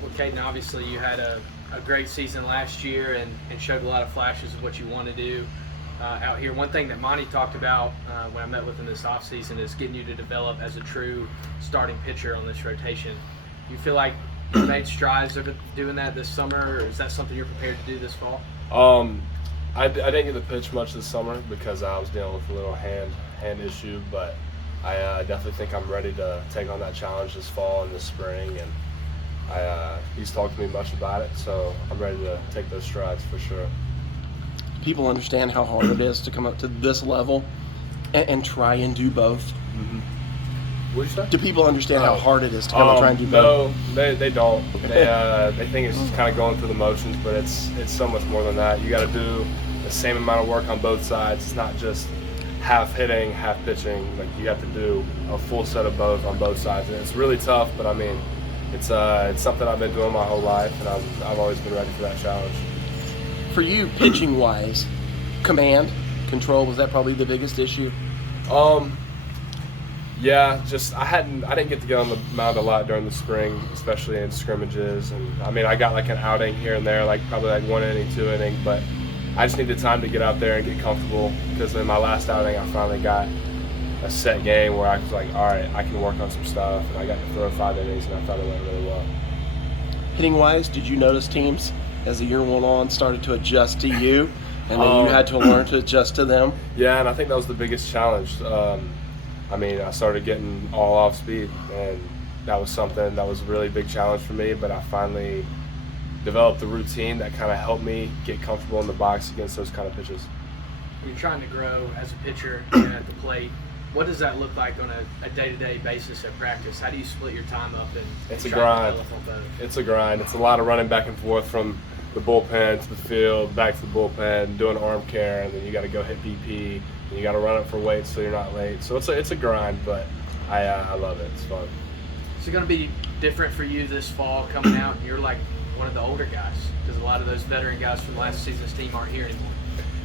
Well, Caden, obviously you had a great season last year and showed a lot of flashes of what you want to do out here. One thing that Monty talked about when I met with him this offseason is getting you to develop as a true starting pitcher on this rotation. Do you feel like you made strides over doing that this summer, or is that something you're prepared to do this fall? I didn't get to pitch much this summer because I was dealing with a little hand issue, but I definitely think I'm ready to take on that challenge this fall and this spring, and he's talked to me much about it, so I'm ready to take those strides for sure. People understand how hard it is to come up to this level and try and do both. Mm-hmm. What did you say? Do people understand how hard it is to come and try and do both? No, they don't. They think it's just kind of going through the motions, but it's so much more than that. You got to do the same amount of work on both sides. It's not just half hitting, half pitching. Like, you have to do a full set of both on both sides, and it's really tough. But I mean, it's something I've been doing my whole life, and I've always been ready for that challenge. For you, pitching wise, command, control, was that probably the biggest issue? Yeah, just I didn't get to get on the mound a lot during the spring, especially in scrimmages, and I mean, I got like an outing here and there, like probably like 1 inning, 2 inning, but I just needed time to get out there and get comfortable, because in my last outing I finally got a set game where I was like, all right, I can work on some stuff, and I got to throw 5 innings, and I thought it went really well. Hitting wise, did you notice teams as the year went on started to adjust to you, and then you had to learn to adjust to them? Yeah, and I think that was the biggest challenge. I mean, I started getting all off speed, and that was something that was a really big challenge for me, but I finally developed a routine that kind of helped me get comfortable in the box against those kind of pitches. You're trying to grow as a pitcher and at the plate. What does that look like on a day-to-day basis at practice? How do you split your time up and It's a try to grind. develop on both? It's a grind. It's a lot of running back and forth from the bullpen to the field, back to the bullpen, doing arm care, and then you got to go hit BP, and you got to run up for weights so you're not late. So it's a grind, but I love it. It's fun. Is it going to be different for you this fall coming out? And you're like one of the older guys, because a lot of those veteran guys from last season's team aren't here anymore.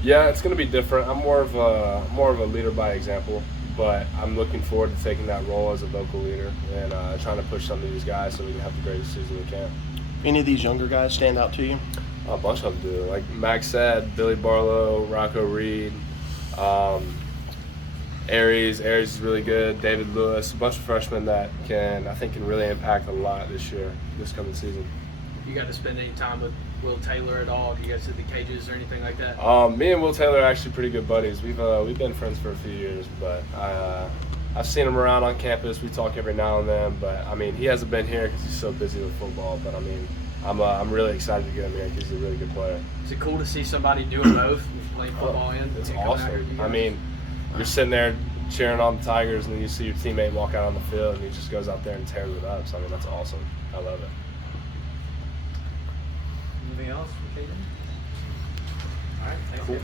Yeah, it's going to be different. I'm more of a leader by example, but I'm looking forward to taking that role as a vocal leader and trying to push some of these guys so we can have the greatest season we can. Any of these younger guys stand out to you? A bunch of them do. Like Max said, Billy Barlow, Rocco Reed, Aries is really good, David Lewis, a bunch of freshmen that I think can really impact a lot this coming season. You got to spend any time with Will Taylor at all? Do you guys hit the cages or anything like that? Me and Will Taylor are actually pretty good buddies. We've been friends for a few years, but I've seen him around on campus. We talk every now and then, but I mean, he hasn't been here because he's so busy with football. But I mean, I'm really excited to get him here because he's a really good player. Is it cool to see somebody doing both, playing football It's awesome. I mean, you're sitting there cheering on the Tigers, and then you see your teammate walk out on the field, and he just goes out there and tears it up. So I mean, that's awesome. I love it. Anything else from Caden? All right, thanks. Cool.